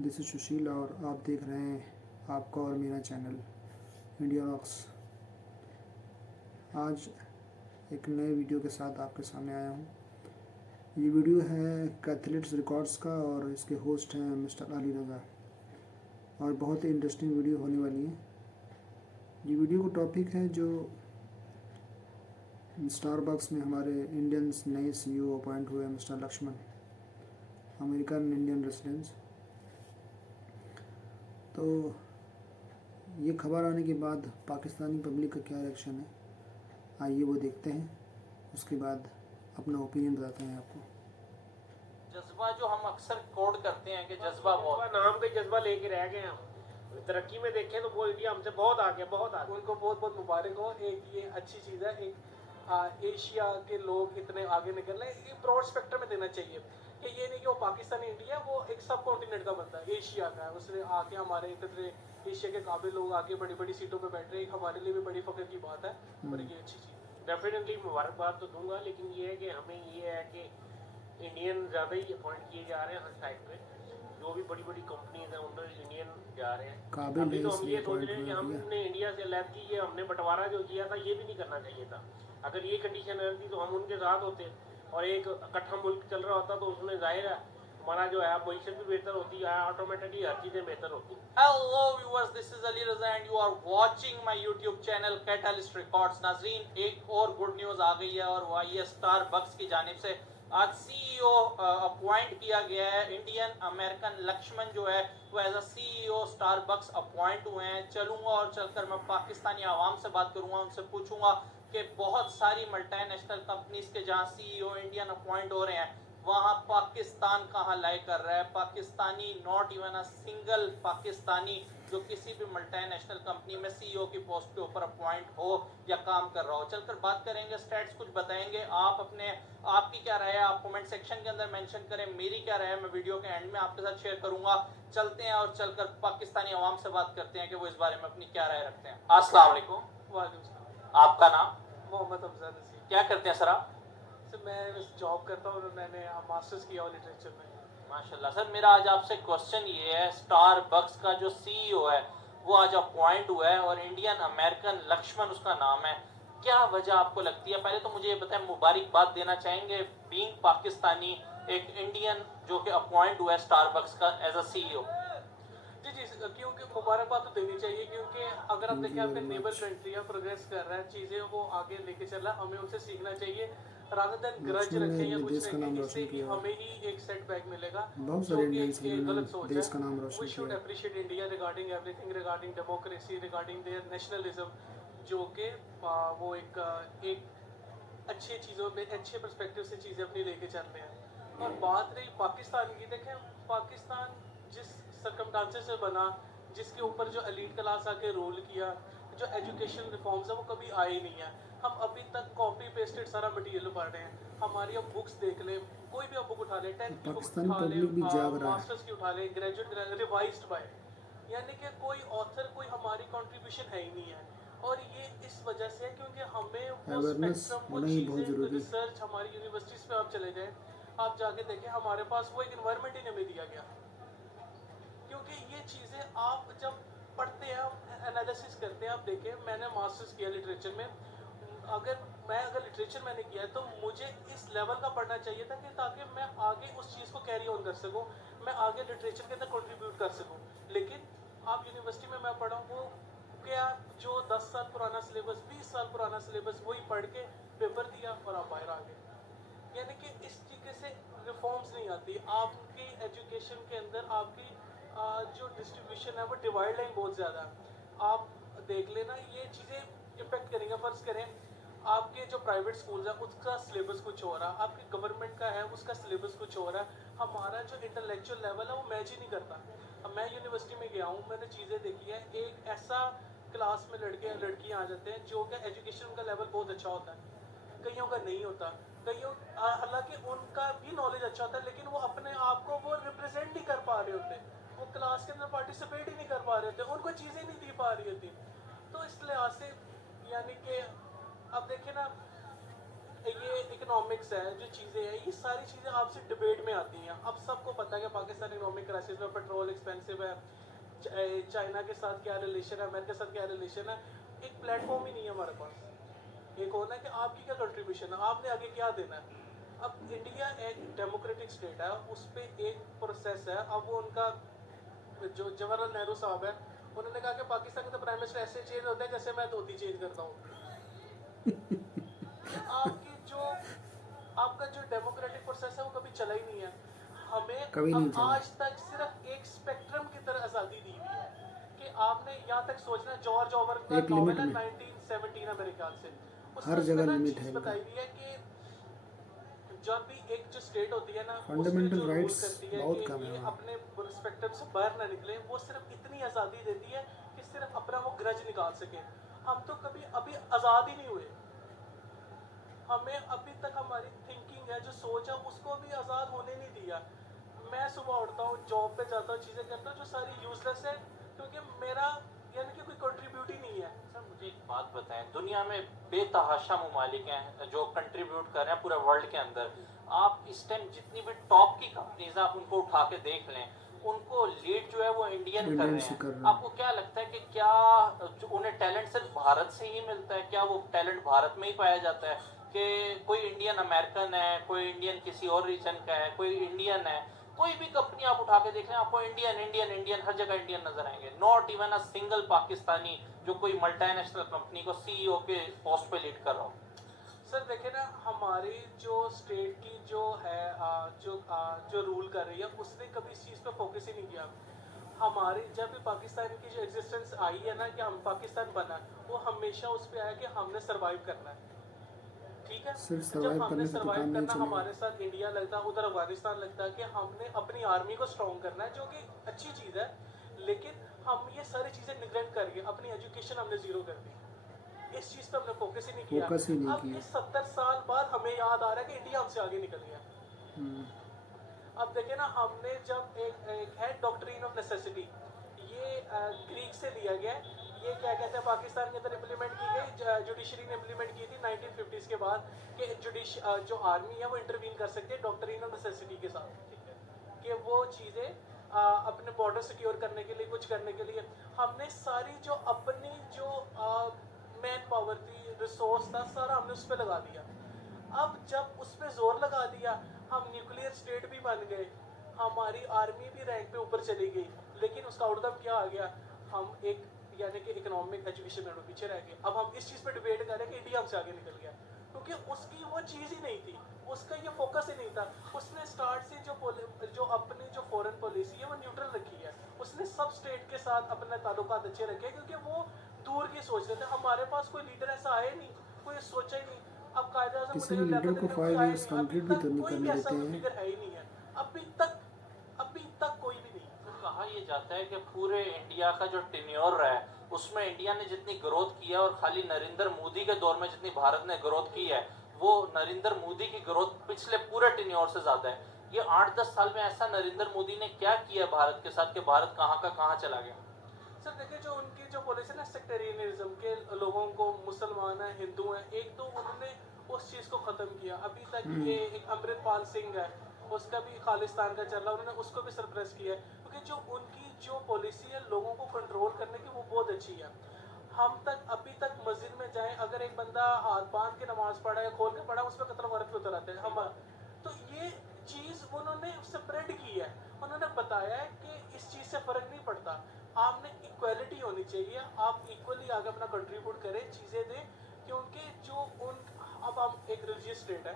This is सुशील और आप देख रहे हैं आपका और मेरा चैनल इंडिया रॉक्स। आज एक नए वीडियो के साथ आपके सामने आया हूँ। ये वीडियो है कैथलेट्स रिकॉर्ड्स का और इसके होस्ट हैं मिस्टर अली रज़ा और बहुत ही इंटरेस्टिंग वीडियो होने वाली है। ये वीडियो का टॉपिक है जो स्टारबक्स में हमारे इंडियंस नए सीईओ अपॉइंट हुए mister Laxman, American Indian residence. तो ये खबर आने के बाद पाकिस्तानी पब्लिक का क्या रिएक्शन है, आइए वो देखते हैं। उसके बाद अपना ओपिनियन बताते हैं आपको। जज्बा जो हम अक्सर कोड करते हैं कि जज्बा बहुत नाम का जज्बा लेके रह गए हम। तरक्की में देखें तो वो इंडिया हमसे बहुत आगे, बहुत आगे। उनको बहुत बहुत मुबारक हो। एक ये अच्छी चीज़ है, एक एशिया के लोग इतने आगे निकल रहे हैं। ये ब्रॉड स्पेक्ट्रम में देना चाहिए कि ये नहीं कि वो पाकिस्तानी इंडिया, वो एक सब कॉन्टिनेंट का बंदा है, एशिया का है। उसने आके हमारे इतने एशिया के काबिल लोग आके बड़ी बड़ी सीटों पे बैठ रहे हैं। हमारे लिए भी बड़ी फख्र की बात है और ये अच्छी चीज़ है। डेफिनेटली मुबारकबाद तो दूंगा, लेकिन ये है कि हमें ये है कि इंडियन ज़्यादा ही अपॉइंट किए जा रहे हैं हर साइड पे। जो भी बड़ी बड़ी कंपनीज हैं उन पर इंडियन जा रहे हैं। अभी तो हम ये सोच रहे हैं कि हमने इंडिया से अलग की, ये हमने बंटवारा जो किया था ये भी नहीं करना चाहिए था। अगर ये कंडीशन रहती तो हम उनके साथ होते और एक इकट्ठा मुल्क चल रहा होता, तो उसमें जाहिर है हमारा जो है पोजीशन भी बेहतर होती है, ऑटोमेटिकली हर चीज़ें बेहतर होती। Hello viewers, this is Ali Raza and you are watching my YouTube channel Catalyst Records. नाज़रीन, एक और गुड न्यूज़ आ गई है और वह ये स्टारबक्स की जानिब से आज सीईओ अपॉइंट किया गया है। इंडियन अमेरिकन लक्ष्मण जो है वो as a CEO Starbucks appoint हुए हैं। चलूंगा और चलकर मैं पाकिस्तानी आवाम से बात करूंगा, उनसे पूछूंगा कि बहुत सारी मल्टीनेशनल कंपनीज के जहां सीईओ इंडियन अपॉइंट हो रहे हैं वहां पाकिस्तान कहां लाई कर रहा है। Pakistani, not even a single Pakistani जो किसी भी मल्टीनेशनल कंपनी में सीईओ की पोस्ट के ऊपर अपॉइंट हो या काम कर रहा हो। चलकर बात करेंगे, स्टैट्स कुछ बताएंगे। आपकी क्या राय है आप कमेंट सेक्शन के अंदर मेंशन करें, मेरी क्या राय है मैं वीडियो के एंड में आपके साथ शेयर करूंगा। चलते हैं और चलकर पाकिस्तानी आवाम से बात करते हैं कि वो इस बारे में अपनी क्या राय रखते हैं। अस्सलाम वालेकुम। वालेकुम सलाम। आपका नाम? मोहम्मद अफजल नसीर। क्या करते हैं सर आप? मैं जॉब करता हूँ और मैंने मास्टर्स किया और लिटरेचर में। माशाल्लाह। सर मेरा आज आपसे क्वेश्चन ये है, स्टारबक्स का जो सीईओ है वो आज अपॉइंट हुआ है और इंडियन अमेरिकन लक्ष्मण उसका नाम है। क्या वजह आपको लगती है? पहले तो मुझे ये बताएं, मुबारकबाद देना चाहेंगे बीइंग पाकिस्तानी एक इंडियन जो कि अपॉइंट हुआ है स्टारबक्स का एज अ सीईओ। जी जी, क्योंकि मुबारकबाद तो देनी चाहिए, क्योंकि अगर आप देखें आपके नेबर कंट्री है, प्रोग्रेस कर रहा है, चीज़ें वो आगे लेके चल रहा है, हमें उनसे सीखना चाहिए रादर देन ग्रज रखें या कुछ रखें। इससे कि हमें ही एक सेटबैक मिलेगा जो कि एक गलत सोच है। We should appreciate India regarding everything, regarding democracy, regarding their nationalism, जो कि वो एक अच्छी चीज़ों पे अच्छे पर्सपेक्टिव से चीज़ें अपनी लेके चल रहे हैं। और बात रही पाकिस्तान की, देखें पाकिस्तान जिस सर्कमस्टांसेस से बना, जिसके ऊपर जो एलीट क्लास आके रूल किया, जो एजुकेशन रिफॉर्म्स है वो कभी आए नहीं है। हम अभी तक कॉपी पेस्टेड सारा मटेरियल पढ़ रहे हैं। हमारी अब बुक्स देख ले, कोई भी अब बुक उठा ले, 10th की बुक उठा ले, मास्टर्स की उठा ले, ग्रेजुएट रिवाइज्ड बाय, यानी कि कोई ऑथर, कोई हमारी कंट्रीब्यूशन है ही नहीं है। और ये इस वजह से है क्योंकि हमें वो स्पेक्ट्रम, वो चीज़ें, रिसर्च हमारी यूनिवर्सिटीज़ पे आप चले जाएं, आप जाके देखें हमारे पास वो एक इन्वायरमेंट ही हमें दिया गया। क्योंकि ये चीज़ें आप जब पढ़ते हैं, एनालिसिस करते हैं, आप देखें मैंने मास्टर्स किया लिटरेचर में, अगर लिटरेचर मैंने किया है तो मुझे इस लेवल का पढ़ना चाहिए था कि ताकि मैं आगे उस चीज़ को कैरी ऑन कर सकूं, मैं आगे लिटरेचर के अंदर कंट्रीब्यूट कर सकूं। लेकिन आप यूनिवर्सिटी में मैं पढ़ा हूँ, वो क्या जो 10 साल पुराना सिलेबस, 20 साल पुराना सिलेबस वही पढ़ के पेपर दिया और आप बाहर आ गए। यानी कि इस तरीके से रिफॉर्म्स नहीं आती आपकी एजुकेशन के अंदर। आपकी जो डिस्ट्रीब्यूशन है वो डिवाइड लाइन बहुत ज़्यादा है। आप देख लेना, ये चीज़ें इफेक्ट करेंगे। फ़र्ज़ करें आपके जो प्राइवेट स्कूल्स हैं उसका सिलेबस कुछ हो रहा, आपके गवर्नमेंट का है उसका सिलेबस कुछ हो रहा है। हमारा जो इंटेलेक्चुअल लेवल है वो मैच ही नहीं करता। अब मैं यूनिवर्सिटी में गया हूँ, मैंने चीज़ें देखी है। एक ऐसा क्लास में लड़के लड़कियाँ आ जाते हैं जो कि एजुकेशन का लेवल बहुत अच्छा होता है, कईयों का नहीं होता। कईयों हालांकि उनका भी नॉलेज अच्छा होता है, लेकिन वो अपने आप को वो रिप्रेजेंट नहीं कर पा रहे होते, वो क्लास के अंदर पार्टिसिपेट ही नहीं कर पा रहे होते, उनको चीज़ें नहीं दी पा रही होती। तो इस लिहाज से यानी कि अब देखिए ना, ये इकोनॉमिक्स है, जो चीज़ें हैं, ये सारी चीज़ें आपसे डिबेट में आती हैं। अब सबको पता है कि पाकिस्तान इकोनॉमिक क्राइसिस में, पेट्रोल एक्सपेंसिव है, चाइना के साथ क्या रिलेशन है, अमेरिका के साथ क्या रिलेशन है, एक प्लेटफॉर्म ही नहीं है हमारे पास। एक होना है कि आपकी क्या कंट्रीब्यूशन है, आपने आगे क्या देना है। अब इंडिया एक डेमोक्रेटिक स्टेट है, उस पर एक प्रोसेस है। अब वो उनका जो जवाहरलाल नेहरू साहब है, उन्होंने कहा कि पाकिस्तान का प्राइम मिनिस्टर ऐसे चेंज होता है जैसे मैं धोती चेंज करता हूँ। आपकी जो आपका जो डेमोक्रेटिक प्रोसेस है वो कभी चला ही नहीं है। हमें कभी नहीं अब चला। आज तक सिर्फ एक स्पेक्ट्रम की तरह आज़ादी दी हुई है कि आपने यहाँ तक सोचना, जॉर्ज ऑरवेल का एक नॉवेल लिमिट है में। 1917 मेरे ख्याल से, हर उसमें जगह ना लिमिट चीज़ है इनका। बताई हुई है कि जब भी एक जो स्टेट होती है ना, उसमें फंडामेंटल जो रूल राइट्स करती है बहुत कि कम है ये वहाँ। अपने स्पेक्ट्रम से बाहर ना निकले, वो सिर्फ इतनी आज़ादी देती है कि सिर्फ अपना वो ग्रज निकाल सके। हम तो कभी अभी आज़ाद ही नहीं हुए। हमें अभी तक हमारी थिंकिंग है, जो सोच है, उसको भी आज़ाद होने नहीं दिया। मैं सुबह उठता हूँ, जॉब पे जाता हूँ, चीज़ें करता हूँ जो सारी यूजलेस है, क्योंकि मेरा यानी कि कोई कंट्रीब्यूट ही नहीं है। सर मुझे एक बात बताएं, दुनिया में बेतहाशा ममालिक हैं जो कंट्रीब्यूट कर रहे हैं पूरे वर्ल्ड के अंदर। आप इस टाइम जितनी भी टॉप की कंपनीज हैं, आप उनको उठा के देख लें, उनको लीड जो है वो इंडियन कर इंडियन रहे से हैं। कर रहे हैं। आपको क्या लगता है कि क्या जो उन्हें टैलेंट सिर्फ भारत से ही मिलता है? क्या वो टैलेंट भारत में ही पाया जाता है कि कोई इंडियन अमेरिकन है, कोई इंडियन किसी और रीजन का है, कोई इंडियन है? कोई भी कंपनी आप उठा के देख लें, आपको इंडियन इंडियन इंडियन हर जगह इंडियन नजर आएंगे। Not even a single Pakistani जो कोई मल्टीनेशनल कंपनी को सीईओ के पोस्ट पे लीड कर रहा हो। सर देखिए ना, हमारी जो स्टेट की जो है जो रूल कर रही है, उसने कभी इस चीज़ पे फोकस ही नहीं किया। हमारी जब भी पाकिस्तान की जो एग्जिस्टेंस आई है ना, कि हम पाकिस्तान बना, वो हमेशा उस पर आया कि हमने सरवाइव करना है। ठीक है, सिर्फ जब सर्वाइव हमने करने से तो सरवाइव काम नहीं करना, चलेगा। हमारे साथ इंडिया लगता, उधर अफगानिस्तान लगता, कि हमने अपनी आर्मी को स्ट्रॉन्ग करना है, जो कि अच्छी चीज़ है। लेकिन हम ये सारी चीज़ें निगलेक्ट करके अपनी एजुकेशन हमने जीरो कर दी। इस चीज़ पे हमने फोकस ही नहीं किया। फोकस ही नहीं अब किया। इस 70 साल बाद हमें याद आ रहा है कि इंडिया हमसे आगे निकल गया। हम्म। अब देखिए ना, हमने जब एक है डॉक्ट्रिन ऑफ नेसेसिटी, ये ग्रीक से लिया गया है। ये क्या कहते हैं, पाकिस्तान के अंदर इम्प्लीमेंट की गई, जुडिशरी ने इम्प्लीमेंट की थी 1950s के बाद, कि जो आर्मी है वो इंटरवीन कर सकती है डॉक्ट्रिन ऑफ नेसेसिटी के साथ। ठीक है, कि वो चीज़ें अपने बॉर्डर सिक्योर करने के लिए, कुछ करने के लिए हमने सारी जो अपनी जो मैन पावर थी, रिसोर्स था, सारा हमने उस पर लगा दिया। अब जब उस पर जोर लगा दिया, हम न्यूक्लियर स्टेट भी बन गए, हमारी आर्मी भी रैंक पे ऊपर चली गई, लेकिन उसका आउटकम क्या आ गया? हम एक यानी कि इकोनॉमिक एजुकेशन में पीछे रह गए। अब हम इस चीज़ पे डिबेट कर रहे हैं कि इंडिया हमसे आगे निकल गया, क्योंकि उसकी वो चीज़ ही नहीं थी, उसका ये फोकस ही नहीं था। उसने स्टार्ट से जो अपनी जो फॉरेन पॉलिसी है वो न्यूट्रल रखी है। उसने सब स्टेट के साथ अपने ताल्लुकात अच्छे रखे, क्योंकि वो दूर की सोच रहे थे। हमारे पास कोई लीडर ऐसा आया नहीं, कोई सोचा ही नहीं। अब कायदे आज़म किसी भी लीडर को 5 इयर्स कंप्लीट भी तो नहीं कोई भी करने ऐसा देते हैं। फिगर है ही नहीं है अभी तक कोई भी नहीं। तो कहा यह जाता है कि पूरे इंडिया का जो टेन्योर रहा है उसमें इंडिया ने जितनी ग्रोथ की है, और खाली नरेंद्र मोदी के दौर में जितनी भारत ने ग्रोथ की है, वो नरेंद्र मोदी की ग्रोथ पिछले पूरे टेन्योर से ज्यादा है। ये 8-10 साल में ऐसा नरेंद्र मोदी ने क्या किया भारत के साथ कि भारत कहाँ का कहाँ चला गया? सर देखिए, जो उनकी जो पॉलिसी ना, सेक्टेरियनिज्म के लोगों को, मुसलमान हैं, हिंदू हैं, एक तो उन्होंने उस चीज़ को ख़त्म किया। अभी तक ये एक अमृतपाल सिंह है, उसका भी खालिस्तान का चल रहा है, उन्होंने उसको भी सरप्रेस किया है, क्योंकि जो उनकी जो पॉलिसी है लोगों को कंट्रोल करने की, वो बहुत अच्छी है। हम तक अभी तक मस्जिद में जाएं, अगर एक बंदा हाथ बांध के नमाज पढ़ा है, खोल के पढ़ा, उस पर कतल वारंट उतर आते हैं हम। तो ये चीज़ उन्होंने स्प्रेड की है। उन्होंने बताया है कि इस चीज़ से फ़र्क नहीं पड़ता, आपने इक्वलिटी होनी चाहिए, आप इक्वली आगे अपना कंट्रीब्यूट करें, चीज़ें दें, क्योंकि जो अब हम एक रिलीजियस स्टेट है,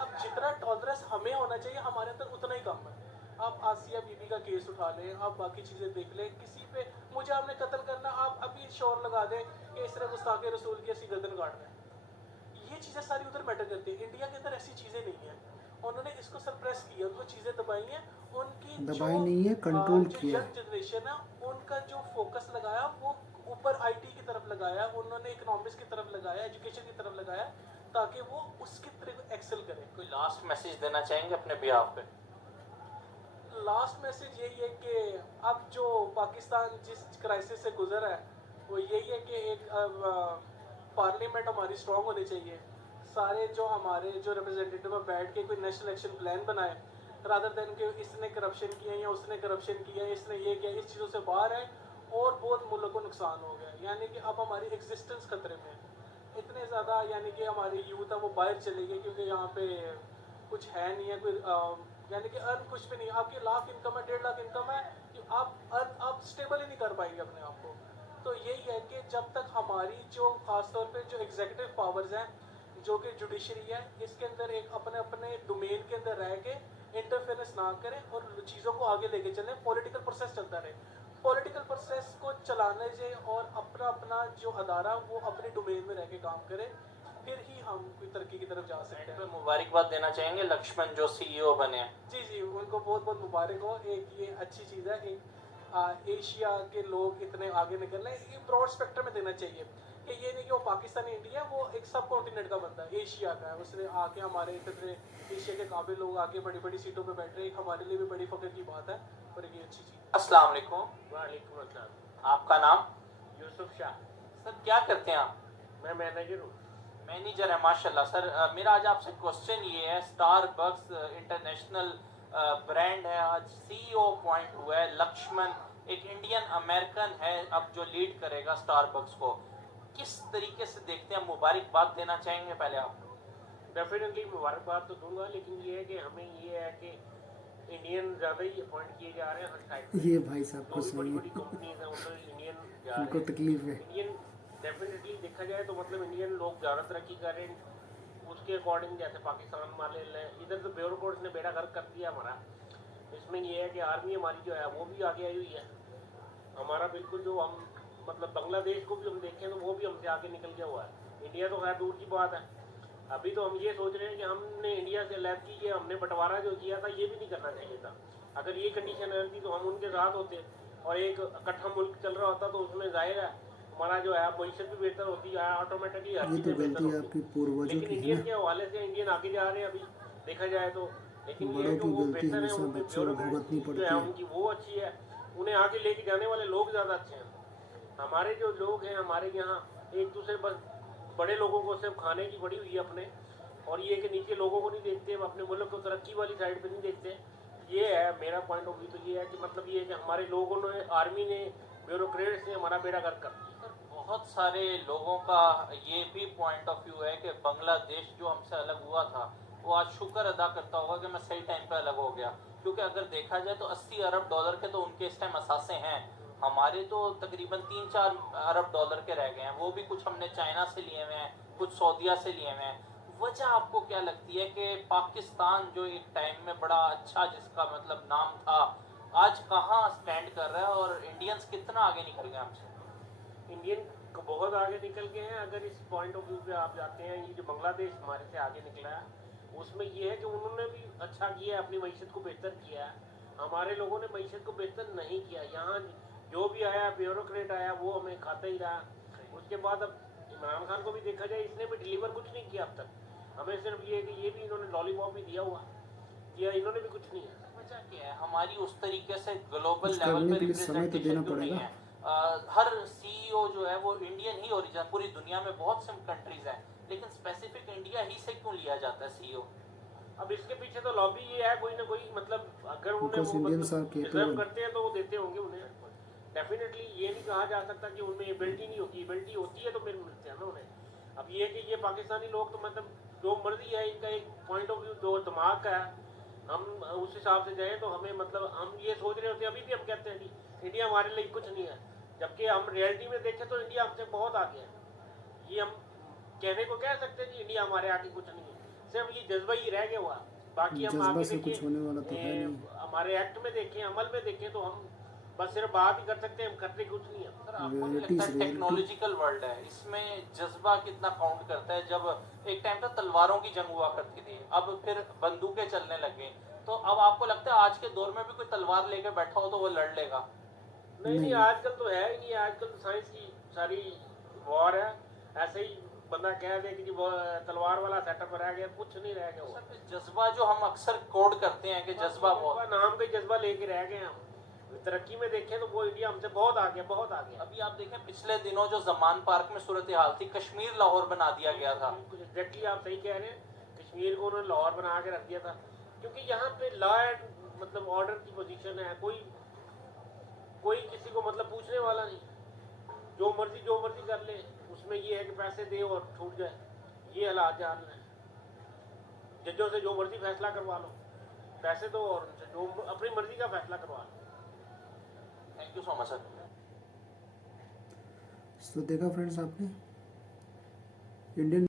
अब जितना टॉलरेंस हमें होना चाहिए हमारे अंदर उतना ही कम है। आप आसिया बीबी का केस उठा लें, आप बाकी चीज़ें देख लें, किसी पे मुझे आपने कत्ल करना, आप अभी शोर लगा दें कि इस तरह गुस्ताखे रसूल की ऐसी गर्दन काट रहे हैं। ये चीज़ें सारी उधर मैटर करती है। इंडिया के अंदर ऐसी चीज़ें नहीं है, उन्होंने इसको सरप्रेस किया, उनको चीज़ें दबाई हैं। उनकी दबाई नहीं है, कंट्रोल किया। यंग जनरेशन है, उनका जो फोकस लगाया वो ऊपर आईटी की तरफ लगाया, उन्होंने इकोनॉमिक्स की तरफ लगाया, एजुकेशन की तरफ लगाया, ताकि वो उसकी तरफ एक्सेल करे। कोई लास्ट मैसेज देना चाहेंगे अपने बिहाफ पे? लास्ट मैसेज यही है कि अब जो पाकिस्तान जिस क्राइसिस से गुजर है, वो यही है कि एक पार्लियामेंट हमारी स्ट्रांग होनी चाहिए, सारे जो हमारे जो रिप्रेजेंटेटिव है बैठ के कोई नेशनल एक्शन प्लान बनाए, रादर देन कि इसने करप्शन किया या उसने करप्शन किया, इसने ये किया, इस चीज़ों से बाहर आए और बहुत मुल्क को नुकसान हो गया। यानी कि अब हमारी एग्जिस्टेंस खतरे में है। इतने ज़्यादा यानी कि हमारी यूथ है वो बाहर चले गए क्योंकि यहाँ पे कुछ है नहीं है, कोई यानी कि अर्न कुछ भी नहीं। आपकी लाख इनकम है, 1.5 लाख इनकम है कि आप स्टेबल ही नहीं कर पाएंगे अपने आप को। तो यही है कि जब तक हमारी जो खासतौर पे जो एग्जीक्यूटिव पावर्स हैं, जो कि जुडिशरी है, इसके अंदर एक अपने अपने डोमेन के अंदर रह के इंटरफेरेंस ना करें और चीज़ों को आगे लेके चलें, पॉलिटिकल प्रोसेस चलता रहे। पॉलिटिकल प्रोसेस को चलाने से और अपना अपना जो अदारा वो अपने डोमेन में रह के काम करे, फिर ही हम कोई तरक्की की तरफ जा सकते हैं। मुबारकबाद देना चाहेंगे लक्ष्मण जो सीईओ बने। जी जी, उनको बहुत बहुत मुबारक हो। एक ये अच्छी चीज़ है, एक एशिया के लोग इतने आगे निकल रहे हैं, ये ब्रॉड स्पेक्ट्रम में देना चाहिए कि ये नहीं कि वो पाकिस्तान इंडिया, वो एक सब कॉन्टिनेंट का बंदा है, एशिया का है। उसने आके हमारे इतने एशिया के काबिल लोग आके बड़ी बड़ी सीटों पे बैठ रहे हैं, हमारे लिए भी बड़ी फख्र की बात है और ये अच्छी चीज़। अस्सलाम वालेकुम। वालेकुम अस्सलाम। आपका नाम? यूसुफ शाह। सर क्या करते हैं आप? मैं मैनेजर हूँ। मैनेजर है, माशाल्लाह। सर मेरा आज आपसे क्वेश्चन ये है, स्टारबक्स इंटरनेशनल ब्रांड है, आज सीईओ अपॉइंट हुआ है लक्ष्मण, एक इंडियन अमेरिकन है अब जो लीड करेगा स्टारबक्स को। किस तरीके से देखते हैं? मुबारकबाद देना चाहेंगे पहले आप? डेफिनेटली मुबारकबाद तो दूंगा, लेकिन ये है कि हमें ये है कि इंडियन ज़्यादा ही अपॉइंट किए जा रहे हैं हर साइड। ये भाई साहब को बड़ी सही बड़ी कंपनीज हैं, उनमें इंडियन जा उनको रहे हैं। तकलीफ है। इंडियन डेफिनेटली देखा जाए तो मतलब इंडियन लोग ज़्यादा तरक्की कर रहे हैं उसके अकॉर्डिंग। जैसे पाकिस्तान वाले इधर तो ब्यूरोक्रेट्स ने बेड़ा गर्क कर दिया हमारा। इसमें ये है कि आर्मी हमारी जो है वो भी आगे आई हुई है। हमारा बिल्कुल जो हम मतलब बांग्लादेश को भी हम देखें तो वो भी हमसे आगे निकल गया हुआ है। इंडिया तो खैर दूर की बात है। अभी तो हम ये सोच रहे हैं कि हमने इंडिया से अलग की, ये हमने बंटवारा जो किया था ये भी नहीं करना चाहिए था। अगर ये कंडीशन रहती तो हम उनके साथ होते और एक इकट्ठा मुल्क चल रहा होता, तो उसमें जाहिर है हमारा जो है मीशत भी बेहतर होती है, ऑटोमेटिकली हर ये चीज़ तो बेहतर गलती है होती आपकी है। पूर्वजों लेकिन की है इंडियन ना। के हवाले से इंडियन आगे जा रहे हैं अभी देखा जाए तो। लेकिन ये बड़ों है कि की वो गलती बेहतर है, हमेशा उनकी बच्चों को भुगतनी ब्यूरोक्रेसी जो पड़ती है है। उनकी वो अच्छी है, उन्हें आगे लेके जाने वाले लोग ज़्यादा अच्छे हैं। हमारे जो लोग हैं हमारे यहाँ एक दूसरे बस बड़े लोगों को सिर्फ खाने की पड़ी हुई है अपने, और ये कि नीचे लोगों को नहीं देखते, अपने मुल्क को तरक्की वाली साइड पे नहीं देखते। ये है मेरा पॉइंट ऑफ व्यू। तो ये है कि मतलब ये है कि हमारे लोगों ने, आर्मी ने, ब्यूरोक्रेट्स ने हमारा बेड़ा गर्क कर दिया। बहुत सारे लोगों का ये भी पॉइंट ऑफ व्यू है कि बांग्लादेश जो हमसे अलग हुआ था वो आज शुक्र अदा करता होगा कि मैं सही टाइम पे अलग हो गया, क्योंकि अगर देखा जाए तो 80 अरब डॉलर के तो उनके इस टाइम असासे हैं, हमारे तो तकरीबन 3-4 अरब डॉलर के रह गए हैं। वो भी कुछ हमने चाइना से लिए हुए हैं, कुछ सऊदीया से लिए हुए हैं। वजह आपको क्या लगती है कि पाकिस्तान जो एक टाइम में बड़ा अच्छा जिसका मतलब नाम था, आज कहाँ स्टैंड कर रहा है और इंडियंस कितना आगे निकल गए हमसे? इंडियन बहुत आगे निकल गए हैं। अगर इस पॉइंट ऑफ व्यू पे आप जाते हैं, ये जो बांग्लादेश हमारे से आगे निकला है उसमें ये है कि उन्होंने भी अच्छा किया है, अपनी मैशत को बेहतर किया है। हमारे लोगों ने मैशत को बेहतर नहीं किया। यहाँ जो भी आया ब्यूरोक्रेट आया वो हमें खाता ही रहा। उसके बाद अब इमरान खान को भी देखा जाए, इसने भी डिलीवर कुछ नहीं किया अब तक। हमें सिर्फ ये है कि ये भी इन्होंने लॉलीपॉप ही दिया हुआ किया, इन्होंने भी कुछ नहीं है। वजह क्या है? हमारी उस तरीके से ग्लोबल कुछ लेवल करने पे के लिए समय तो देना रिप्रेजेंटेशन क्यों नहीं पड़ेगा। है? हर सीईओ जो है वो इंडियन ही ओरिजिन, पूरी दुनिया में बहुत से कंट्रीज हैं, लेकिन स्पेसिफिक इंडिया ही से क्यों लिया जाता है सीईओ? अब इसके पीछे तो लॉबी ये है कोई ना कोई, मतलब अगर उन्हें Because वो Indians are capable. डिजर्व करते हैं तो वो देते होंगे उन्हें। डेफिनेटली ये नहीं कहा जा सकता कि उनमें एबिलिटी नहीं होती, एबिलिटी होती है तो फिर मिलते हैं ना उन्हें। अब ये है कि ये पाकिस्तानी लोग तो मतलब जो मर्जी है, इनका एक पॉइंट ऑफ व्यू जो दिमाग का है, हम उस हिसाब से जाएँ तो हमें मतलब हम ये सोच रहे होते हैं, अभी भी हम कहते हैं कि इंडिया हमारे लिए कुछ नहीं है, जबकि हम रियलिटी में देखें तो इंडिया हमसे बहुत आगे है। ये हम कहने को कह सकते हैं कि इंडिया हमारे आगे कुछ नहीं है, सिर्फ ये जज्बा ही रह गया हुआ। बाकी हम जज्बा आगे से कुछ होने वाला तो है देखिए, नहीं। हमारे एक्ट में देखें, अमल में देखें तो हम बस सिर्फ बात ही कर सकते हैं, हम करते कुछ नहीं है। सर आपको नहीं Reality लगता is reality. टेक्नोलॉजिकल वर्ल्ड है, इसमें जज्बा कितना काउंट करता है? जब एक टाइम था तलवारों की जंग हुआ करती थी, अब फिर बंदूकें चलने लगे, तो अब आपको लगता है आज के दौर में भी कोई तलवार लेके बैठा हो तो वो लड़ लेगा? नहीं, आजकल तो है ही नहीं। आजकल तो साइंस की सारी वॉर है। ऐसे ही बंदा कह दे कि जी वो तलवार वाला सेटअप रह गया, कुछ नहीं रह गया वो। जज्बा जो हम अक्सर कोड करते हैं कि जज्बा बहुत, नाम का जज्बा लेके रह गए हम। तरक्की में देखें तो वो इंडिया हमसे बहुत आगे, बहुत आगे। अभी आप देखें पिछले दिनों जो जमान पार्क में सूरत हाल थी, कश्मीर लाहौर बना दिया गया था। एग्जैक्टली आप सही कह रहे हैं, कश्मीर को उन्होंने लाहौर बना के रख दिया था, क्योंकि यहाँ पे लॉ एंड मतलब ऑर्डर की पोजीशन है, कोई किसी को मतलब पूछने वाला नहीं, जो मर्जी कर ले, उसमें ये है कि पैसे दे और छूट जाए, ये हालात जान रहे हैं। जजों से जो मर्जी फैसला करवा लो, पैसे दो और उनसे जो अपनी मर्जी का फैसला करवा लो। Thank you so much sir. तो देखा फ्रेंड्स आपने, इंडियन